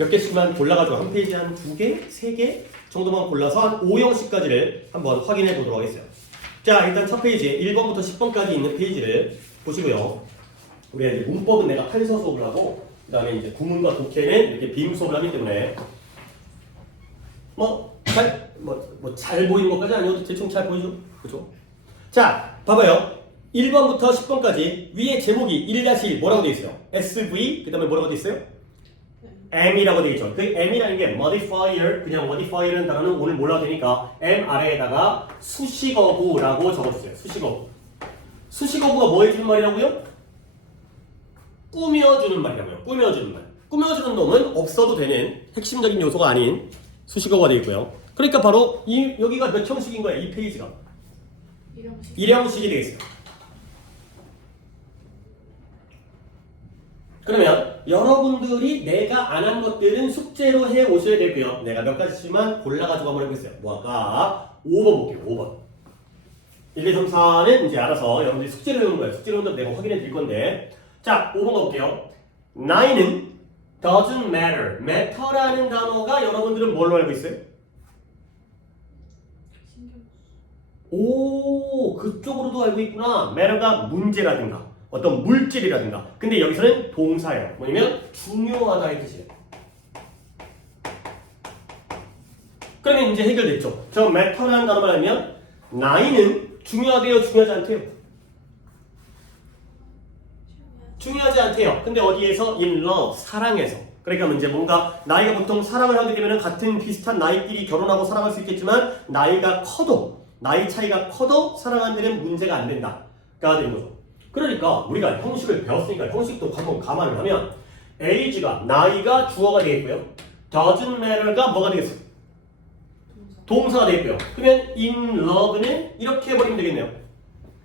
몇 개씩만 골라가지고 한 페이지 한 2개, 3개 정도만 골라서 한 5형식까지를 한번 확인해 보도록 하겠어요. 자, 일단 첫 페이지에 1번부터 10번까지 있는 페이지를 보시고요. 우리가 이제 문법은 내가 판서 수업을 하고, 그 다음에 이제 구문과 독해는 이렇게 비임 수업을 하기 때문에, 잘 보이는 것까지 아니어도 대충 잘 보이죠? 그죠? 자, 봐봐요. 1번부터 10번까지 위에 제목이 1-1 뭐라고 되어 있어요? SV, 그 다음에 뭐라고 되어 있어요? M이라고 되어 있죠. 그 M이라는 게 modifier, 그냥 modifier라는 단어는 오늘 몰라도 되니까 M 아래에다가 수식어구라고 적어주세요. 수식어구. 수식어구가 뭐 해주는 말이라고요? 꾸며주는 말이라고요. 꾸며주는 말. 꾸며주는 놈은 없어도 되는 핵심적인 요소가 아닌 수식어가 되어 있고요. 그러니까 바로 여기가 몇 형식인 거예요? 이 페이지가. 1형식이 되겠어요. 그러면 여러분들이 내가 안 한 것들은 숙제로 해 오셔야 되고요. 내가 몇 가지씩만 골라가지고 한번 해보겠어요. 뭐가? 5번 볼게요. 5번. 1, 2, 3, 4는 이제 알아서 여러분들이 숙제로 해오는 거예요. 숙제로 해오는 내가 확인해 드릴 건데. 자, 5번 가볼게요. 9은 doesn't matter. matter라는 단어가 여러분들은 뭘로 알고 있어요? 오, 그쪽으로도 알고 있구나. matter가 문제라든가 어떤 물질이라든가. 근데 여기서는 동사예요. 뭐냐면 중요하다의 뜻이에요. 그러면 이제 해결됐죠. 저 matter라는 단어만 알면 9은 중요하대요, 중요하지 않대요? 중요하지 않대요. 근데 어디에서? in love, 사랑에서. 그러니까 이제 뭔가 나이가 보통 사랑을 하게 되면 같은 비슷한 나이끼리 결혼하고 사랑할 수 있겠지만 나이가 커도, 나이 차이가 커도 사랑하는 데는 문제가 안 된다가 되는 거죠. 그러니까 우리가 형식을 배웠으니까 형식도 한번 감안을 하면 age가, 나이가 주어가 되겠고요. doesn't matter가 뭐가 되겠어요? 동사가 되겠고요. 그러면 in love는 이렇게 해버리면 되겠네요.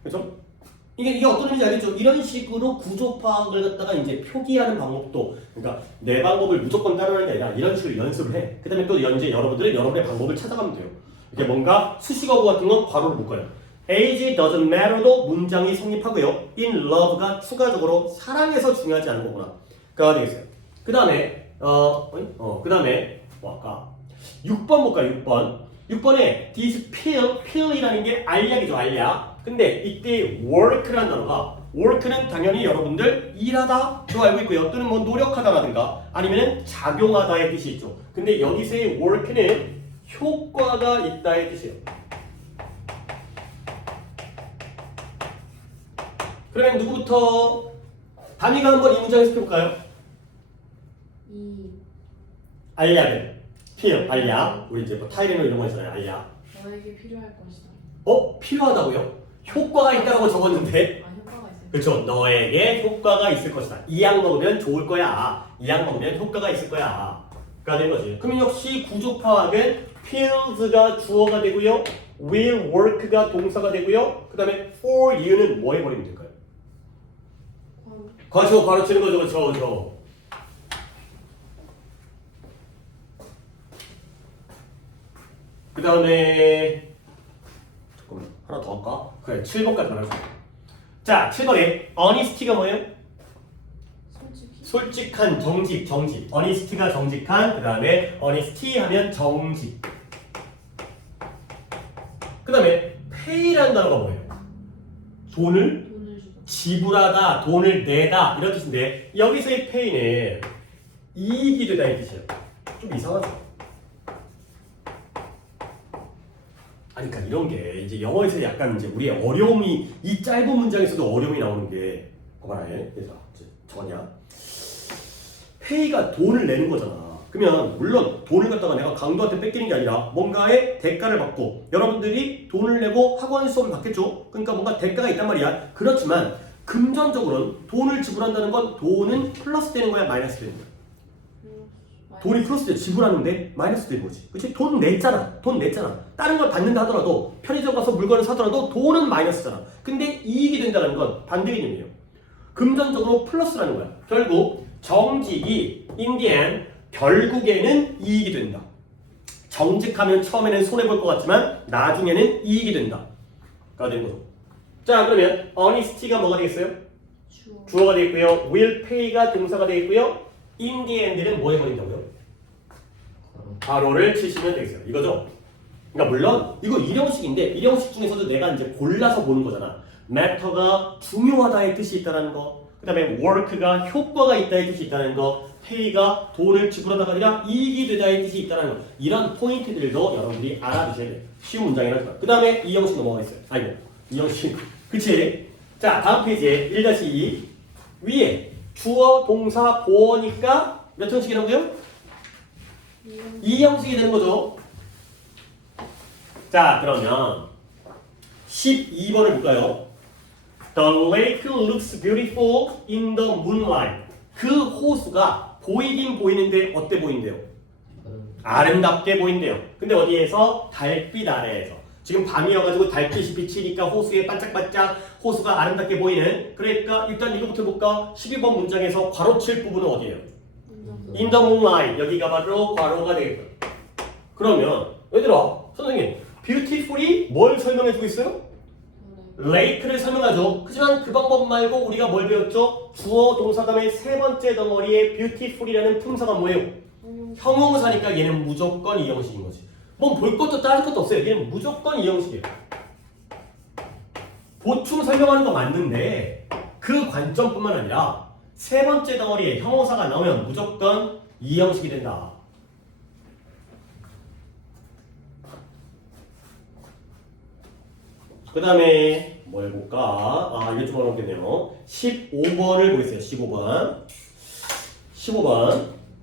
그렇죠? 이게 어떤 의미인지 알겠죠? 이런 식으로 구조 파악을 갖다가 이제 표기하는 방법도, 그러니까 내 방법을 무조건 따르는 게 아니라 이런 식으로 연습을 해. 그 다음에 또 이제 여러분들은 여러분의 방법을 찾아가면 돼요. 이게 뭔가 수식어구 같은 건 괄호를 묶어요. age doesn't matter도 문장이 성립하고요. in love가 추가적으로 사랑에서 중요하지 않은 거구나. 가 되겠어요. 그 다음에 그 다음에 아까 6번 볼까요? 6번에 this pill이라는 게 알약이죠. 알약. 근데 이때 work라는 단어가, work는 당연히 여러분들 일하다로 알고 있고요. 또는 뭐 노력하다라든가 아니면은 작용하다의 뜻이 있죠. 근데 여기서의 work는 효과가 있다의 뜻이에요. 그러면 누구부터 단위가 한번 이 문장 해석해볼까요? 알약은 피ll, 알약. 우리 이제 뭐 타이레놀 이런 거 있잖아요. 알약. 너에게 필요할 것이다. 필요하다고요? 효과가 있다고 적었는데. 효과가 있을 그렇죠. 너에게 효과가 있을 것이다. 이 약 먹으면 좋을 거야. 이 약 먹으면 효과가 있을 거야. 가 되는 거지. 그러면 역시 구조 파악은 pills가 주어가 되고요. will work가 동사가 되고요. 그 다음에 for you는 뭐 해버리면 될까요? 과거 바로 치는 거죠. 그렇죠. 그 다음에 잠깐만 하나 더 할까? 그래 7번까지 말해줘. 자 7번에 honesty가 뭐예요? 솔직한, 정직. honesty가 정직한. 그 다음에 honesty 하면 정직. 그 다음에 pay라는 단어가 뭐예요? 돈을 지불하다, 돈을 내다 이런 뜻인데 여기서의 pay는 이익이 되다 이 뜻이에요. 좀 이상하죠? 아니 그러니까 이런 게 이제 영어에서 약간 이제 우리의 어려움이, 이 짧은 문장에서도 어려움이 나오는 게 봐봐라. 얘들아 적었냐? pay가 돈을 내는 거잖아. 그러면 물론 돈을 갖다가 내가 강도한테 뺏기는 게 아니라 뭔가의 대가를 받고 여러분들이 돈을 내고 학원 수업을 받겠죠. 그러니까 뭔가 대가가 있단 말이야. 그렇지만 금전적으로는 돈을 지불한다는 건 돈은 플러스 되는 거야, 마이너스 되는 거야? 돈이 플러스 돼, 지불하는데 마이너스 되는 거지. 그치? 돈 냈잖아. 다른 걸 받는다 하더라도 편의점 가서 물건을 사더라도 돈은 마이너스잖아. 근데 이익이 된다는 건 반대 개념이에요. 금전적으로 플러스라는 거야. 결국 정직이 in the end 결국에는 이익이 된다. 정직하면 처음에는 손해볼 것 같지만 나중에는 이익이 된다. 가 되는 거죠. 자 그러면 honesty가 뭐가 되겠어요? 주어가 되겠고요. will pay가 동사가 되겠고요. in the end는 뭐 해버린다고요? 괄호를 치시면 되겠어요. 이거죠? 그러니까 물론 이거 일형식인데 일형식 중에서도 내가 이제 골라서 보는 거잖아. matter가 중요하다의 뜻이 있다는 거. 그 다음에 work가 효과가 있다의 뜻이 있다는 거. pay가 돈을 지불하다가 아니라 이익이 되다의 뜻이 있다는 거. 이런 포인트들도 여러분들이 알아두셔야 돼요. 쉬운 문장이라서. 그 다음에 이 형식 넘어가겠어요. 아이고 이 형식. 그치? 자 다음 페이지에 1-2 위에 주어 동사 보어니까 몇 형식이라고요? 이 형식이 되는 거죠. 자 그러면 12번을 볼까요? The lake looks beautiful in the moonlight. 그 호수가 보이긴 보이는데 어때 보인대요? 아름답게 보인대요. 근데 어디에서? 달빛 아래에서. 지금 밤이어가지고 달빛이 비치니까 호수에 반짝반짝 호수가 아름답게 보이는. 그러니까 일단 이거부터 볼까? 12번 문장에서 괄호칠 부분은 어디예요? In the moonlight. 여기가 바로 괄호가 되겠다. 그러면 얘들아 선생님 beautifully 뭘 설명해주고 있어요? lake를 설명하죠. 하지만 그 방법 말고 우리가 뭘 배웠죠? 주어 동사 다음에 세 번째 덩어리에 beautiful이라는 품사가 뭐예요? 형용사니까 얘는 무조건 이 형식인 거지. 뭐 볼 것도 따질 것도 없어요. 얘는 무조건 이 형식이에요. 보충 설명하는 거 맞는데 그 관점뿐만 아니라 세 번째 덩어리에 형용사가 나오면 무조건 이 형식이 된다. 그 다음에 뭘 볼까? 아 이게 좀 어렵겠네요. 15번을 보겠어요. 15번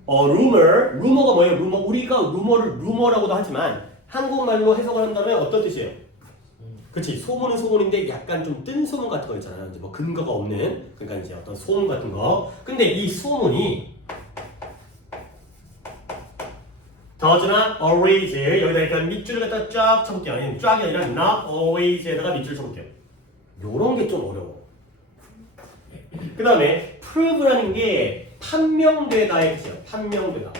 rumor가 뭐예요? rumor. 우리가 rumor를 rumor라고도 하지만 한국말로 해석을 한다면 어떤 뜻이에요? 그치 소문은 소문인데 약간 좀 뜬 소문 같은 거 있잖아요. 이제 뭐 근거가 없는 그러니까 이제 어떤 소문 같은 거. 근데 이 소문이 does not always 여기다 일단 밑줄을 갖다 쫙 쳐볼게요. 아니 쫙이 아니라 not always에다가 밑줄 쳐볼게요. 요런 게 좀 어려워. 그 다음에 prove라는 게 판명되다의 뜻이에요. 판명되다.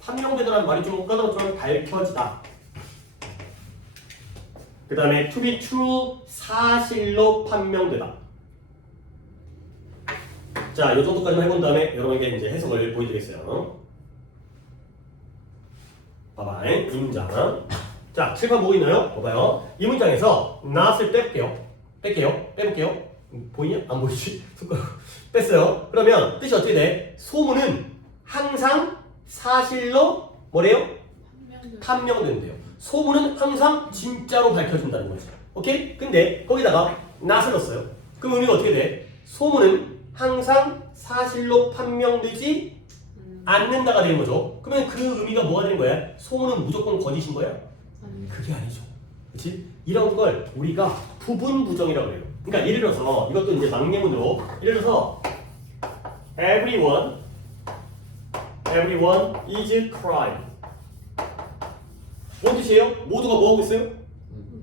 판명되다라는 말이 좀 까다롭지만 밝혀지다. 그 다음에 to be true 사실로 판명되다. 자, 이 정도까지만 해본 다음에 여러분에게 이제 해석을 보여드리겠어요. 봐봐, 이 문장. 자, 칠판 보고 있나요? 봐봐요. 이 문장에서 not을 빼볼게요. 보이냐? 안 보이지? 뺐어요. 그러면 뜻이 어떻게 돼? 소문은 항상 사실로 뭐래요? 판명된대요. 소문은 항상 진짜로 밝혀진다는 거죠. 오케이? 근데 거기다가 not을 넣었어요. 그럼 의미가 어떻게 돼? 소문은 항상 사실로 판명되지 않는다가 되는 거죠. 그러면 그 의미가 뭐가 되는 거야? 소문은 무조건 거짓인 거야? 그게 아니죠. 그렇지? 이런 걸 우리가 부분 부정이라고 해요. 그러니까 예를 들어서 이것도 이제 막내문으로 예를 들어서 everyone is crying. 뭔 뜻이에요? 모두가 뭐 하고 있어요?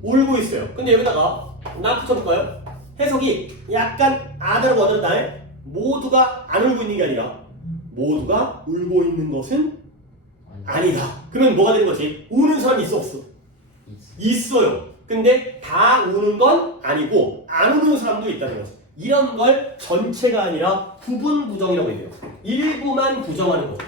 울고 있어요. 근데 여기다가 나 붙여볼까요? 해석이 약간 아다르고 어다르다. 모두가 안 울고 있는 게 아니라 모두가 울고 있는 것은 아니다. 그러면 뭐가 되는 거지? 우는 사람이 있어 없어? 있어요. 근데 다 우는 건 아니고 안 우는 사람도 있다는 거지. 이런 걸 전체가 아니라 부분 부정이라고 해요. 일부만 부정하는 거죠.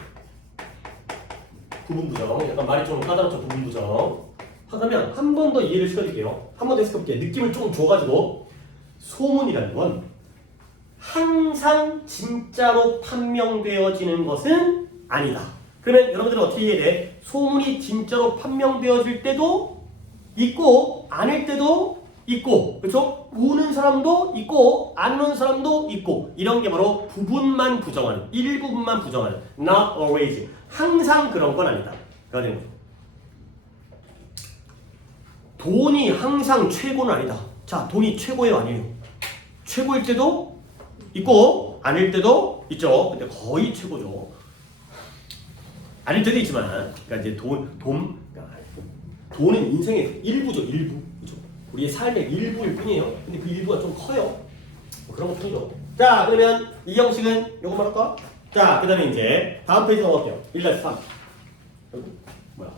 부분 부정. 약간 말이 좀 까다롭죠. 부분 부정. 하다면 한 번 더 이해를 시켜줄게요. 한 번 더 해석해볼게요. 느낌을 조금 줘가지고 소문이라는 건 항상 진짜로 판명되어지는 것은 아니다. 그러면 여러분들은 어떻게 이해해야 돼? 소문이 진짜로 판명되어질 때도 있고 아닐 때도 있고 그렇죠? 우는 사람도 있고 안 우는 사람도 있고 이런 게 바로 부분만 부정하는 일부분만 부정하는 not always 항상 그런 건 아니다. 그가 되는 거죠. 돈이 항상 최고는 아니다. 자, 돈이 최고예요 아니에요? 최고일 때도 있고 아닐 때도 있죠. 근데 거의 최고죠. 아닐 때도 있지만, 그러니까 이제 돈은 인생의 일부죠, 일부. 그죠? 우리의 삶의 일부일 뿐이에요. 근데 그 일부가 좀 커요. 뭐 그런 것 뿐이죠. 자, 그러면 이 형식은 요것만 할까? 자, 그 다음에 이제 다음 페이지 넘어갈게요. 1-3. 뭐야?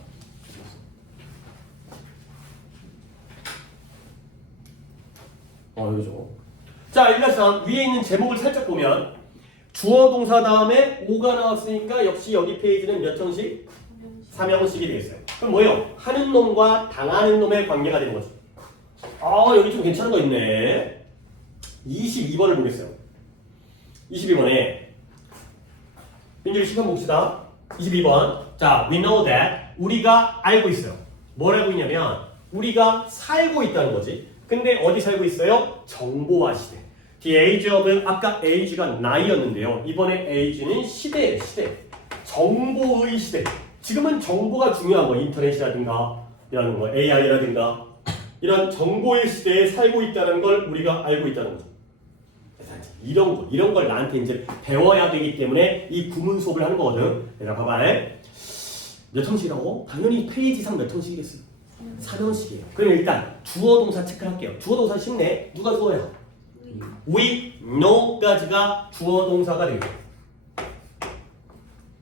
여기죠. 자, 1-3 위에 있는 제목을 살짝 보면 주어 동사 다음에 오가 나왔으니까 역시 여기 페이지는 몇 형식? 삼형식이 되겠어요. 그럼 뭐예요? 하는 놈과 당하는 놈의 관계가 되는 거죠. 아, 여기 좀 괜찮은 거 있네. 22번을 보겠어요. 22번에 민준이 시간 봅시다. 22번. 자, we know that. 우리가 알고 있어요. 뭘 알고 있냐면 우리가 살고 있다는 거지. 근데 어디 살고 있어요? 정보화 시대. The age of, 아까 age가 나이였는데요. 이번에 age는 시대예요. 시대. 정보의 시대. 지금은 정보가 중요한 거. 인터넷이라든가 이런 거, AI라든가 이런 정보의 시대에 살고 있다는 걸 우리가 알고 있다는 거죠. 이런 걸 나한테 이제 배워야 되기 때문에 이 구문 수업을 하는 거거든. 얘들아 봐봐. 몇 형식이라고? 당연히 페이지상 몇 형식이겠어요? 3형식이에요. 그럼 일단 주어 동사 체크를 할게요. 주어 동사 쉽네. 누가 주어야? We know까지가 주어 동사가 되고.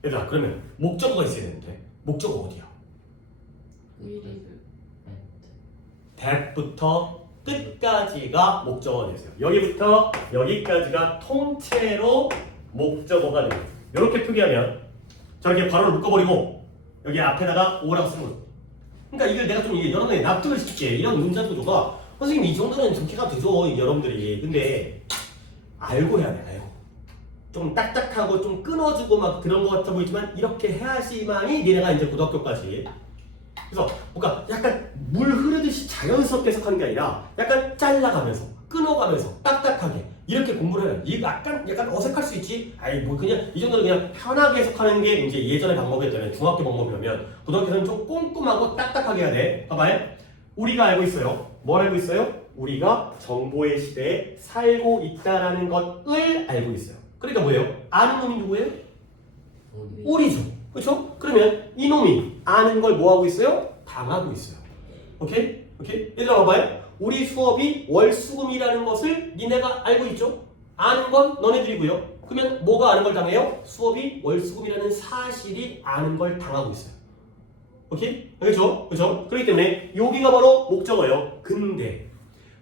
얘들아 그러면 목적어가 있어야 되는데 목적어 어디야? that부터 끝까지가 목적어가 되세요. 여기부터 여기까지가 통째로 목적어가 됩니다. 이렇게 표기하면 저렇게 바로 묶어버리고 여기 앞에다가 오라고 쓰는 거죠. 그러니까 이걸 내가 좀 여러분들이 납득을 시킬게. 이런 문장 구조가 선생님 이 정도는 좋게가 되죠 여러분들이. 근데 알고 해야 돼. 알고 좀 딱딱하고 좀 끊어주고 막 그런 것 같아 보이지만 이렇게 해야지만이 니네가 이제 고등학교까지. 그래서 뭔가 약간 물 흐르듯이 자연스럽게 해석하는 게 아니라 약간 잘라가면서 끊어가면서 딱딱하게 이렇게 공부를 해요. 이게 약간 어색할 수 있지. 아이 뭐 그냥 이 정도는 그냥 편하게 해석하는 게 이제 예전의 방법이었잖아요. 중학교 방법이라면 고등학교는 좀 꼼꼼하고 딱딱하게 해야 돼. 봐봐요. 우리가 알고 있어요. 뭘 알고 있어요? 우리가 정보의 시대에 살고 있다라는 것을 알고 있어요. 그러니까 뭐예요? 아는 놈이 누구예요? 우리죠. 그렇죠? 그러면 이놈이 아는 걸 뭐 하고 있어요? 당하고 있어요. 오케이? 오케이? 얘들아 봐봐요. 우리 수업이 월수금이라는 것을 니네가 알고 있죠? 아는 건 너네들이고요. 그러면 뭐가 아는 걸 당해요? 수업이 월수금이라는 사실이 아는 걸 당하고 있어요. 오케이? 그렇죠? 그렇죠? 그렇기 때문에 여기가 바로 목적어예요. 근데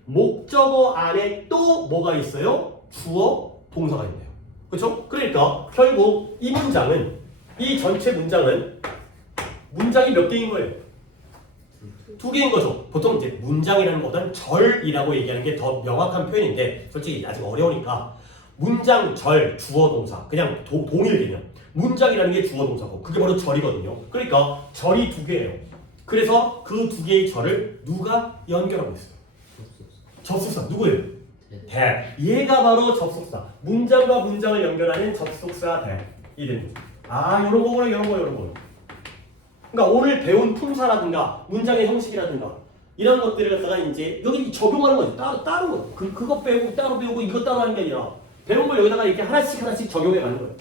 목적어 안에 또 뭐가 있어요? 주어, 동사가 있네요. 그렇죠? 그러니까 결국 이 문장은 이 전체 문장은 문장이 몇 개인 거예요? 2개인 거죠. 보통 이제 문장이라는 것보다는 절이라고 얘기하는 게 더 명확한 표현인데 솔직히 아직 어려우니까 문장, 절, 주어, 동사 그냥 동일 개념. 문장이라는 게 주어, 동사고 그게 바로 절이거든요. 그러니까 절이 2개예요. 그래서 그 2개의 절을 누가 연결하고 있어요? 접속사. 누구예요? that. 얘가 바로 접속사. 문장과 문장을 연결하는 접속사 that이 되는 거죠. 아, 요런 거구나, 요런 거. 그러니까 오늘 배운 품사라든가 문장의 형식이라든가 이런 것들을 갖다가 이제 여기 적용하는 거지. 따로 그거 빼고 따로 배우고 이거 따로 하는 게 아니라 배운 걸 여기다가 이렇게 하나씩 적용해 가는 거예요.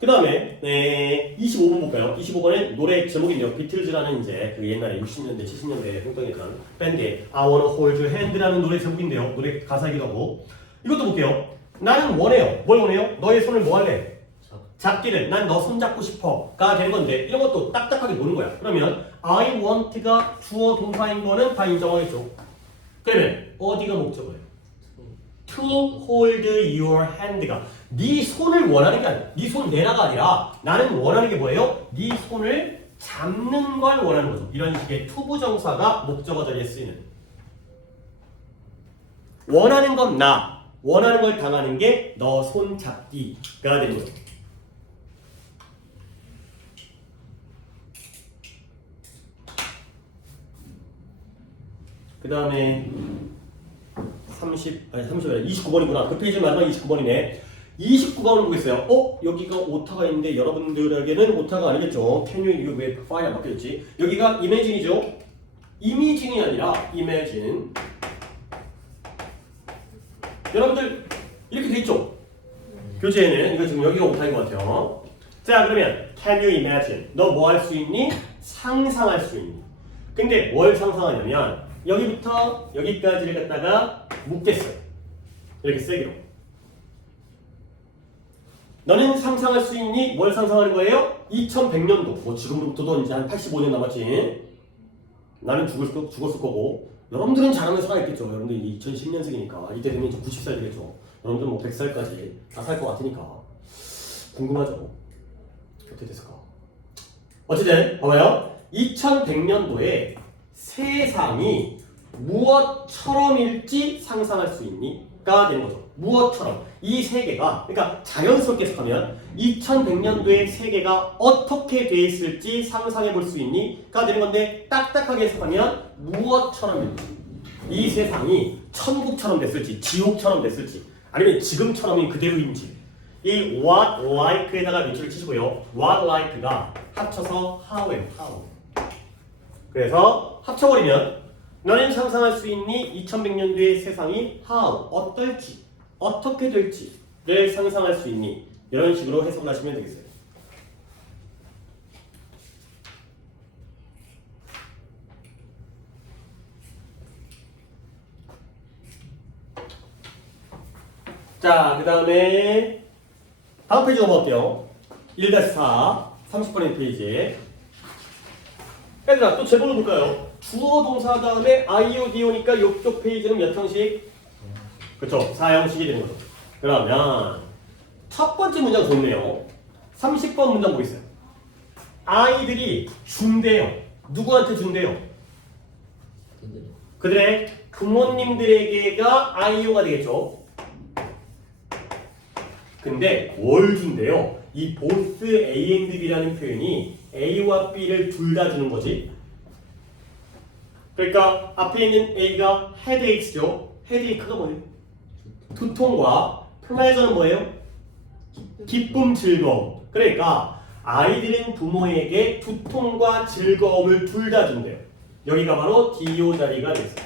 그 다음에 25번 볼까요? 25번에 노래 제목인데요. 비틀즈라는 이제 그 옛날에 60년대, 70년대에 활동했던 밴드의 I Wanna Hold Your Hand라는 노래 제목인데요. 노래 가사이기도 하고 이것도 볼게요. 나는 원해요. 뭘 원해요? 너의 손을 뭐 할래? 잡기를 난 너 손잡고 싶어가 되는 건데 이런 것도 딱딱하게 보는 거야. 그러면 I want가 주어 동사인 거는 다 인정하겠죠. 그러면 어디가 목적어예요? To hold your hand가 네 손을 원하는 게 아니야. 네 손 내라가 아니라 나는 원하는 게 뭐예요? 네 손을 잡는 걸 원하는 거죠. 이런 식의 투부정사가 목적어 자리에 쓰이는. 원하는 건 나, 원하는 걸 당하는 게 너 손 잡기가 되는 거죠. 그 다음에 29번이구나. 그 페이지 마지막 29번이네. 29번을 보겠어요. 여기가 오타가 있는데 여러분들에게는 오타가 아니겠죠. Can you 왜 파일이 바뀌었지? 여기가 imagine이죠. imagine이 아니라 imagine. 여러분들 이렇게 돼 있죠? 교재에는 이거 지금 여기가 오타인 것 같아요. 자 그러면 Can you imagine? 너 뭐 할 수 있니? 상상할 수 있니? 근데 뭘 상상하냐면 여기부터 여기까지를 갖다가 묶겠어요. 이렇게 세기로. 너는 상상할 수 있니? 뭘 상상하는 거예요? 2100년도. 뭐 지금부터도 이제 한 85년 남았지. 나는 죽었을 거고. 여러분들은 잘하면 살아있겠죠. 여러분들이 2010년생이니까 이때 되면 이제 90살 되겠죠. 여러분들은 뭐 100살까지 다 살 것 같으니까. 궁금하죠. 어떻게 됐을까? 어쨌든 봐봐요. 2100년도에 세상이 무엇처럼일지 상상할 수 있니? 가 되는 거죠. 무엇처럼. 이 세계가, 그러니까 자연스럽게 해석하면 2100년도에 세계가 어떻게 돼 있을지 상상해 볼 수 있니? 가 되는 건데 딱딱하게 해석하면 무엇처럼일지. 이 세상이 천국처럼 됐을지, 지옥처럼 됐을지, 아니면 지금처럼이 그대로인지. 이 what like에다가 밑줄을 치시고요. what like가 합쳐서 how예요. how. 그래서 합쳐버리면 너는 상상할 수 있니? 2100년도의 세상이 how, 어떨지, 어떻게 될지를 상상할 수 있니? 이런 식으로 해석을 하시면 되겠어요. 자, 그 다음에 다음 페이지 넘어갈게요. 1-4, 30번의 페이지. 얘들아, 또 제목을 볼까요? 주어 동사 다음에 IODO니까 이쪽 페이지는 몇 형식? 그쵸, 4형식이 되는 거죠. 그러면 첫 번째 문장 좋네요. 30번 문장 보겠어요. 아이들이 준대요. 누구한테 준대요? 그들의 부모님들에게가 IO가 되겠죠. 근데 뭘 준대요? 이 both A and B라는 표현이 A와 B를 둘 다 주는 거지. 그러니까 앞에 있는 A가 headache죠. headache가 뭐예요? 두통과 pleasure는 뭐예요? 기쁨, 즐거움. 그러니까 아이들은 부모에게 두통과 즐거움을 둘 다 준대요. 여기가 바로 DO 자리가 됐어요.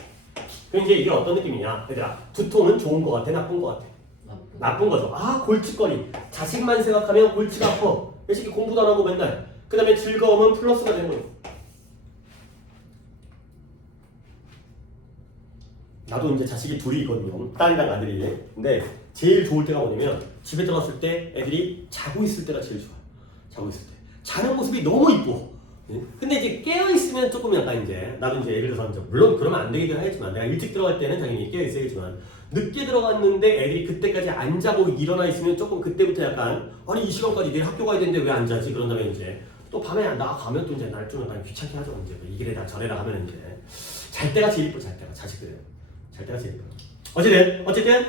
그럼 이제 이게 어떤 느낌이냐? 얘들아, 두통은 좋은 거 같아? 나쁜 거 같아? 나쁜 거죠. 아, 골칫거리. 자식만 생각하면 골치가 아파. 이 새끼 공부도 안 하고 맨날. 그 다음에 즐거움은 플러스가 되는 거예요. 나도 이제 자식이 둘이 있거든요. 딸이랑 아들이. 근데 제일 좋을 때가 뭐냐면 집에 들어갔을 때 애들이 자고 있을 때가 제일 좋아요. 자고 있을 때. 자는 모습이 너무 이뻐. 근데 이제 깨어있으면 조금 약간 이제 나도 이제 예를 들어서 이제 물론 그러면 안 되긴 하겠지만 내가 일찍 들어갈 때는 당연히 깨어있어야겠지만 늦게 들어갔는데 애들이 그때까지 안 자고 일어나 있으면 조금 그때부터 약간 아니 이 시간까지 내일 학교 가야 되는데 왜 안 자지? 그런 다음에 이제 또 밤에 나가면 또 이제 날 좀 약간 귀찮게 하죠. 이제 이 길에다 저래라 하면 이제 잘 때가 제일 이뻐. 잘 때가 자식들은 잘 때가 제일 이뻐. 어쨌든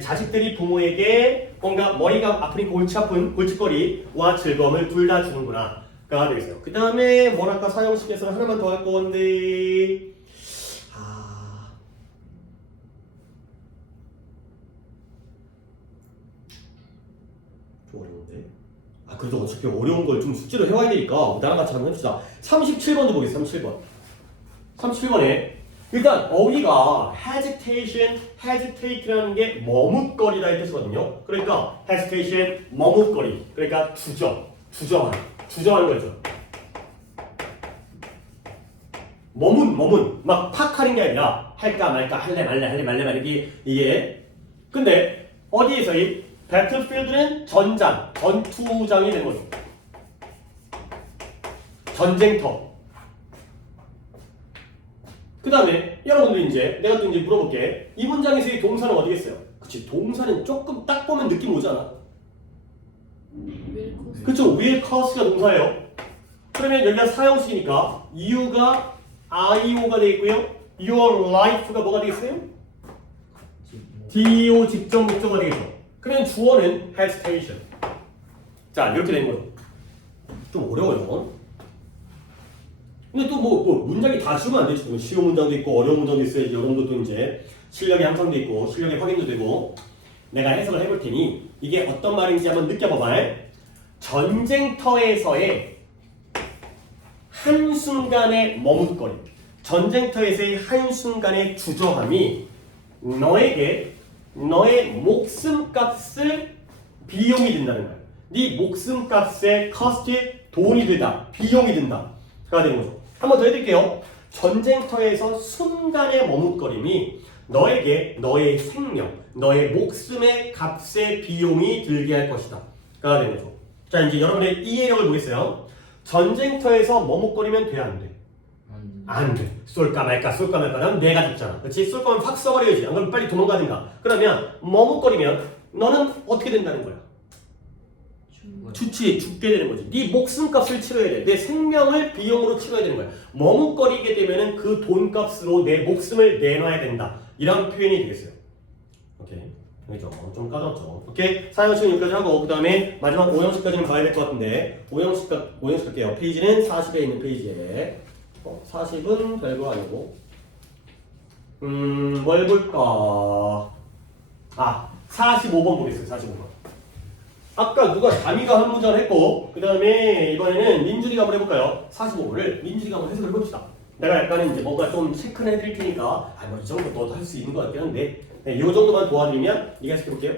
자식들이 부모에게 뭔가 머리가 아프니까 골치 아픈 골칫거리와 즐거움을 둘 다 주는구나 가 되겠어요. 그 다음에 뭐랄까 사형식에서 하나만 더 할 건데 좀 어려운데? 그래도 어차피 어려운 걸 좀 숙제로 해와야 되니까 나랑 같이 한번 해봅시다. 37번도 보겠습니다. 37번에 일단 어휘가 hesitate라는 게 머뭇거리라는 뜻이거든요. 그러니까 hesitation, 머뭇거리. 그러니까 주저하는 거죠. 머문 막 팍 하는 게 아니라 할까 말까 할래 말래 이게 근데 어디에서 이 배틀필드는 전투장이 되는 거죠. 전쟁터. 그 다음에 여러분들 이제 내가 또 이제 물어볼게. 이 문장에서의 동사는 어디겠어요? 그치, 동사는 조금 딱 보면 느낌 오잖아. 그쵸, will cause가 동사예요. 그러면 여기가 사형식이니까 you가 IO가 되겠고요. your life가 뭐가 되겠어요? DO 직접 목적어가 되겠죠. 그러면 주어는 hesitation. 자, 이렇게 된 거죠. 좀 어려워요. 근데 또 뭐 문장이 다 쉬우면 안 되죠. 쉬운 문장도 있고 어려운 문장도 있어야지. 여러분들도 이제 실력의 향상도 있고 실력의 확인도 되고. 내가 해석을 해볼 테니 이게 어떤 말인지 한번 느껴봐봐. 전쟁터에서의 한순간의 머뭇거림, 전쟁터에서의 한순간의 주저함이 너에게 너의 목숨값을 비용이 든다는 거야. 네 목숨값에 cost, 돈이 들다, 비용이 든다 가 되는 거죠. 한번 더 해드릴게요. 전쟁터에서 순간의 머뭇거림이 너에게 너의 생명, 너의 목숨의 값에 비용이 들게 할 것이다 가 되는 거죠. 자, 이제 여러분의 이해력을 보겠어요. 전쟁터에서 머뭇거리면 돼, 안 돼? 안 돼. 쏠까 말까 하면 뇌가 죽잖아. 그렇지? 쏠 거면 확 써버려야지. 안 그러면 빨리 도망가든가. 그러면 머뭇거리면 너는 어떻게 된다는 거야? 죽게 되는 거지. 네 목숨값을 치러야 돼. 내 생명을 비용으로 치러야 되는 거야. 머뭇거리게 되면은 그 돈값으로 내 목숨을 내놔야 된다. 이런 표현이 되겠어요. 오케이. 알겠죠? 좀 까다롭죠. 오케이. 4형식은 여기까지 하고 그 다음에 마지막 5형식까지는 봐야 될 것 같은데 5형식 갈게요. 페이지는 40에 있는 페이지에 40은 별거 아니고 뭘 볼까? 45번 보겠습니다. 45번. 아까 누가 담이가 한 문장을 했고 그 다음에 이번에는 민준이가 한번 해볼까요? 45번을 민준이가 한번 해석을 해봅시다. 내가 약간은 이제 뭔가 좀 체크를 해드릴 테니까 이 정도 너도 할 수 있는 것 같긴 한데 네, 이 정도만 도와드리면 이해가 해볼게요.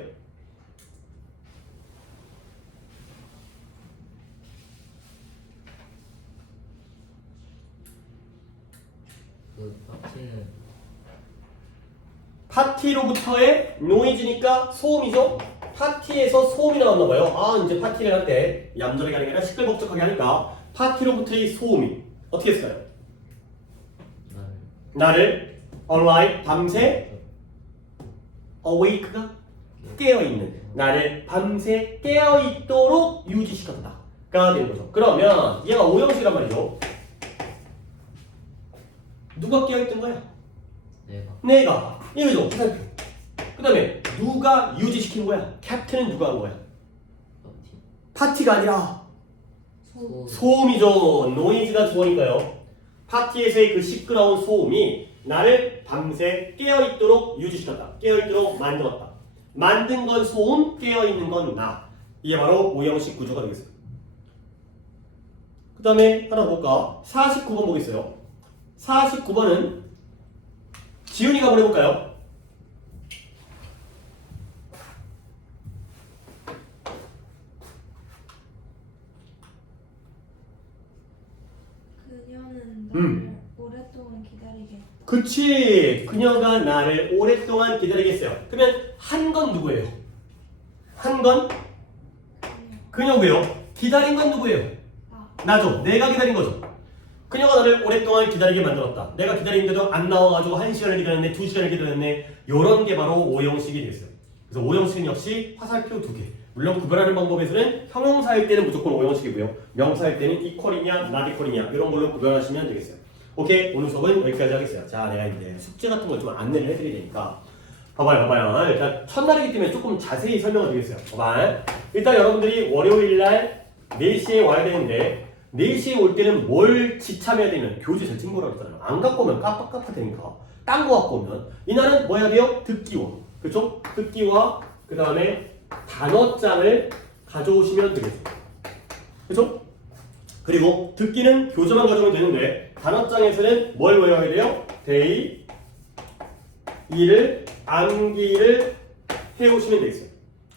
파티로부터의 노이즈니까 소음이죠? 파티에서 소음이 나왔나봐요. 이제 파티를 할 때 얌전하게 하는 게 아니라 시끌벅적하게 하니까 파티로부터의 소음이 어떻게 했을까요? 나를 alive 밤새 awake가 깨어있는 나를 밤새 깨어있도록 유지시켰다가 되는 거죠. 그러면 얘가 오형식이란 말이죠. 누가 깨어있던 거야? 내가 이거죠. 그 다음에 누가 유지시킨 거야? 캡틴은 누가 한 거야? 파티가 아니라 소음이죠. 노이즈가 주어니까요. 파티에서의 그 시끄러운 소음이 나를 밤새 깨어있도록 유지시켰다. 깨어있도록 만들었다. 만든 건 소음, 깨어있는 건 나. 이게 바로 오형식 구조가 되겠습니다. 그 다음에 하나 볼까? 49번 보겠어요. 49번은 지훈이가 한번 해볼까요? 그녀는 나를 오랫동안 기다리게 했다. 그치. 그녀가 나를 오랫동안 기다리게 했어요. 그러면 한 건 누구예요? 한 건 그녀고요. 기다린 건 누구예요? 나죠. 내가 기다린 거죠. 그녀가 나를 오랫동안 기다리게 만들었다. 내가 기다리는데도 안 나와가지고 1시간을 기다렸네, 2시간을 기다렸네. 요런 게 바로 오형식이 되겠어요. 그래서 오형식은 역시 화살표 2개. 물론 구별하는 방법에서는 형용사일 때는 무조건 오형식이고요. 명사일 때는 이퀄이냐, not 이퀄이냐 이런 걸로 구별하시면 되겠어요. 오케이. 오늘 수업은 여기까지 하겠어요. 자, 내가 이제 숙제 같은 걸 좀 안내를 해드릴 테니까 봐봐요. 일단 첫날이기 때문에 조금 자세히 설명을 드리겠어요. 봐봐요. 일단 여러분들이 월요일날 4시에 와야 되는데 4시에 올 때는 뭘 지참해야 되면 교재 잘 찍는 거라고 했잖아요. 안 갖고 오면 깜빡깜빡하니까 딴 거 갖고 오면 이날은 뭐 해야 돼요? 듣기와 그렇죠? 듣기와 그 다음에 단어장을 가져오시면 되겠죠. 그렇죠? 그리고 듣기는 교재만 가져오면 되는데 단어장에서는 뭘 외워야 돼요? 데이, 일을, 암기를 해오시면 되겠어요.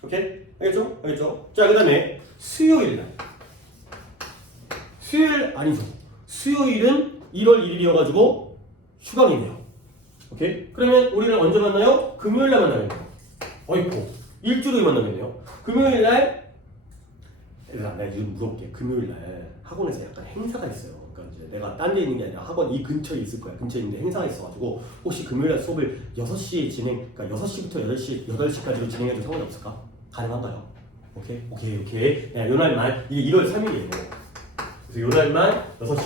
오케이? 알겠죠? 자, 그 다음에 수요일날 수요일 아니죠. 수요일은 1월 1일이어가지고 휴강이네요. 오케이? 그러면 우리는 언제 만나요? 금요일날 만나요. 어이쿠 일주일에 만나면요. 금요일날 내가 지금 물어볼게. 금요일날 학원에서 약간 행사가 있어요. 그러니까 이제 내가 딴 데 있는 게 아니라 학원 이 근처에 있을 거야. 근처에 있는데 행사가 있어가지고 혹시 금요일날 수업을 6시에 그러니까 6시부터 8시까지로 진행해도 상관이 없을까? 가능한가요? 오케이. 네, 요날만 이게 1월 3일이에요. 그래서 요날만 6시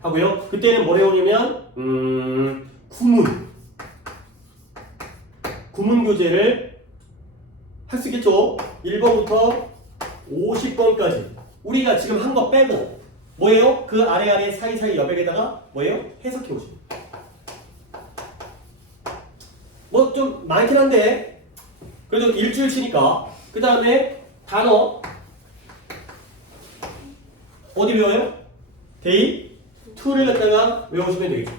하고요. 그때는 뭐 해오냐면 구문 교재를 할 수 있겠죠. 1번부터 50번까지 우리가 지금 한 거 빼고 뭐예요? 그 아래 사이사이 여백에다가 뭐예요? 해석해 오시면 뭐 좀 많긴 한데 그래도 일주일 치니까 그 다음에 단어 어디 외워요? 데이 2를 갖다가 외우시면 되겠죠.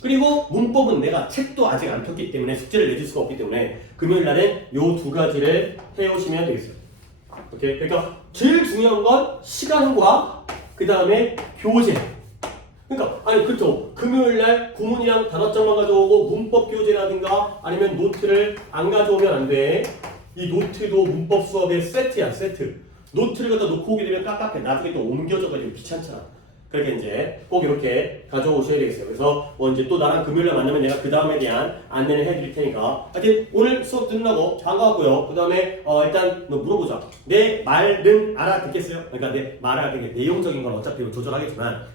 그리고 문법은 내가 책도 아직 안 폈기 때문에 숙제를 내줄 수가 없기 때문에 금요일날은 요 두 가지를 해오시면 되겠어요. 오케이? 그러니까 제일 중요한 건 시간과 그 다음에 교재. 그러니까 그렇죠. 금요일날 구문이랑 단어장만 가져오고 문법 교재라든가 아니면 노트를 안 가져오면 안 돼. 이 노트도 문법 수업의 세트야. 세트. 노트를 갖다 놓고 오게 되면 깝깝해. 나중에 또 옮겨져가지고 귀찮잖아. 그렇게 이제 꼭 이렇게 가져오셔야 되겠어요. 그래서 뭐 이제 또 나랑 금요일에 만나면 내가 그 다음에 대한 안내를 해드릴 테니까 하여튼 오늘 수업 끝나고 반가웠고요. 그 다음에 일단 뭐 물어보자. 내 말은 알아듣겠어요? 그러니까 내 말을 알아듣는 내용적인 건 어차피 조절하겠지만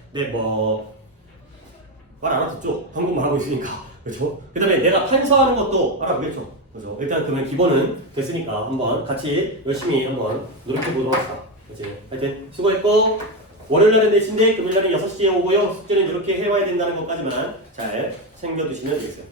말 알아듣죠? 한국말 하고 있으니까 그렇죠? 그 다음에 내가 판서하는 것도 알아보겠죠? 그죠? 일단 그러면 기본은 됐으니까 한번 같이 열심히 한번 노력해 보도록 합시다. 그치? 하여튼 수고했고 월요일날은 내신데 금요일날은 6시에 오고요. 숙제는 이렇게 해와야 된다는 것까지만 잘 챙겨두시면 되겠어요.